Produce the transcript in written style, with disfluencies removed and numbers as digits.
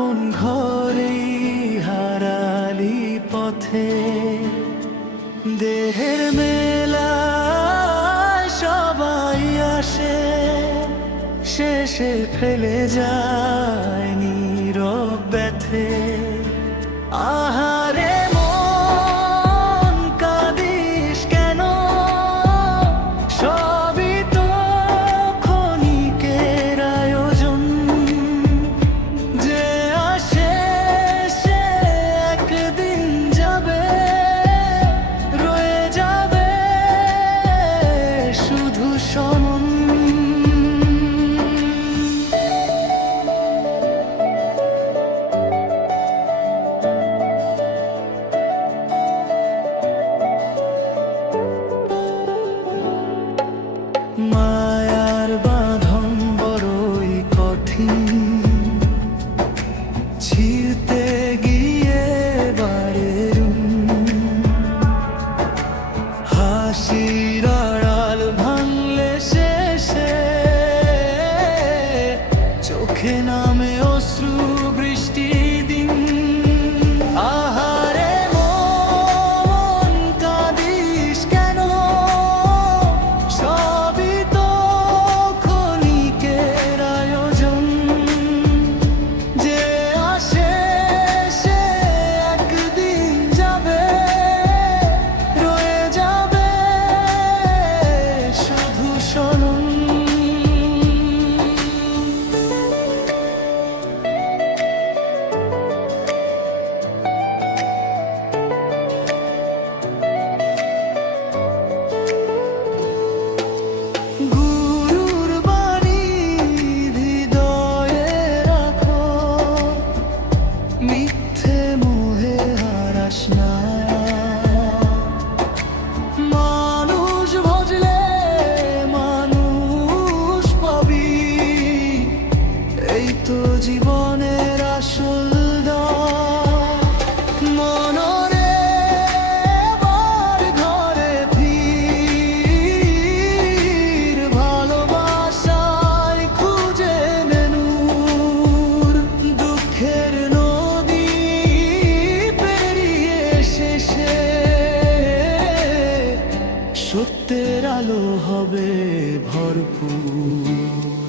আপন ঘরেই হারালি পথে, দেহের মেলায় সবাই আসে, শেষে ফেলে যায় নীরব ব্যথে। আহারে মন কাঁদিস কেন, সবই তো ক্ষণিকের আয়োজন। যে আসে সে একদিন যাবে, রয়ে যাবে শুধু স্মরণ। মায়ার বাঁধন বড়ই কঠিন, ছিঁড়তে গিয়ে বাড়ে হাসির আড়াল ভাঙলে শেষে চোখে নামে অশ্রু বৃষ্টি দিন। আহারে মন কাঁদিস কেন, সবই তো ক্ষণিকের আয়োজন। যে আসে সে একদিন যাবে, রয়ে যাবে শুধু স্মরণ। গুরুর বাণী হৃদয়ে রাখো, মিথ্যে মোহে হারাস না। মানুষ ভজলে মানুষ পাবি, এই তো জীবনের আসল দাম। মনরে এবার ঘরে ফির, ভালোবাসায় খুঁজে নে নূর। দুঃখের নদী পেরিয়ে শেষে সত্যের আলো হবে ভরপুর।